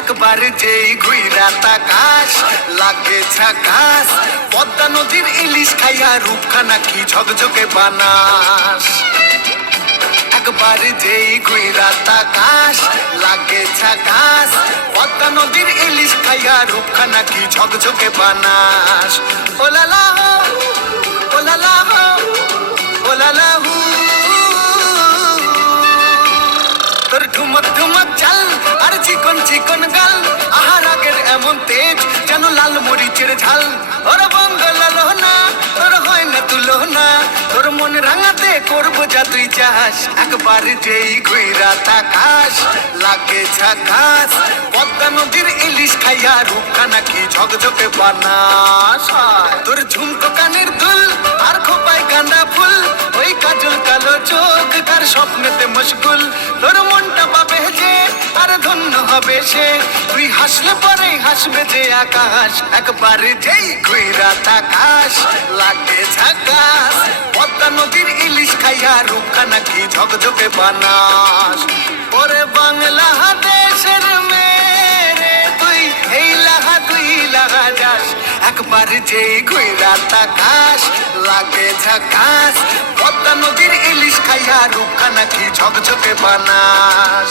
একবার যেই ঘুইরা তাকাস লাগে ঝাকাস। পদ্মা নদীর ইলিশ খাইয়া রূপখানা কি ঝকঝকে বানাস। একবার যেই ঘুইরা তাকাস লাগে ঝাকাস। পদ্মা নদীর ইলিশ খাইয়া রূপখানা কি ঝকঝকে বানাস। ওলালা হো ওলালা হো ওলালা হু। তোর ঠুমক ঠুমক চাল আর চিকন চিকন গাল, আহার আগের এমন তেজ যেন লাল মরিচের ঝাল। ওর বঙ্গলালো না তোর হয় না তুলো না, তোর মন রাঙাতে করবো যা তুই চাস। একবার যেই ঘুইরা তাকাস লাগে ঝাকাস। পদ্মা নদীর ইলিশ খাইয়া রূপখানা কি ঝকঝকে বানাস। তোর ঝুমকো কানের দুল আর খোপায় গাঁদা ফুল, ওই কাজল কালো চোখ কার স্বপ্নেতে মশগুল। তোর মনটা পাবে যে আর ধন্য হবে সে, তুই হাসলে পরে হাসবে যে আকাশ। একবার যেই ঘুইরা তাকাস লাগে ঝাকাস। পদ্মা নদীর ইলিশ খাইয়া রূপখানা কি ঝকঝকে বানাস। ওরে বাংলা দেশের মেরে তুই এই লাগা তুই লাগা যাস। একবার যেই ঘুইরা তাকাস লাগে ঝাকাস। পদ্মা নদীর ইলিশ খাইয়া রূপখানা কি ঝকঝকে বানাস।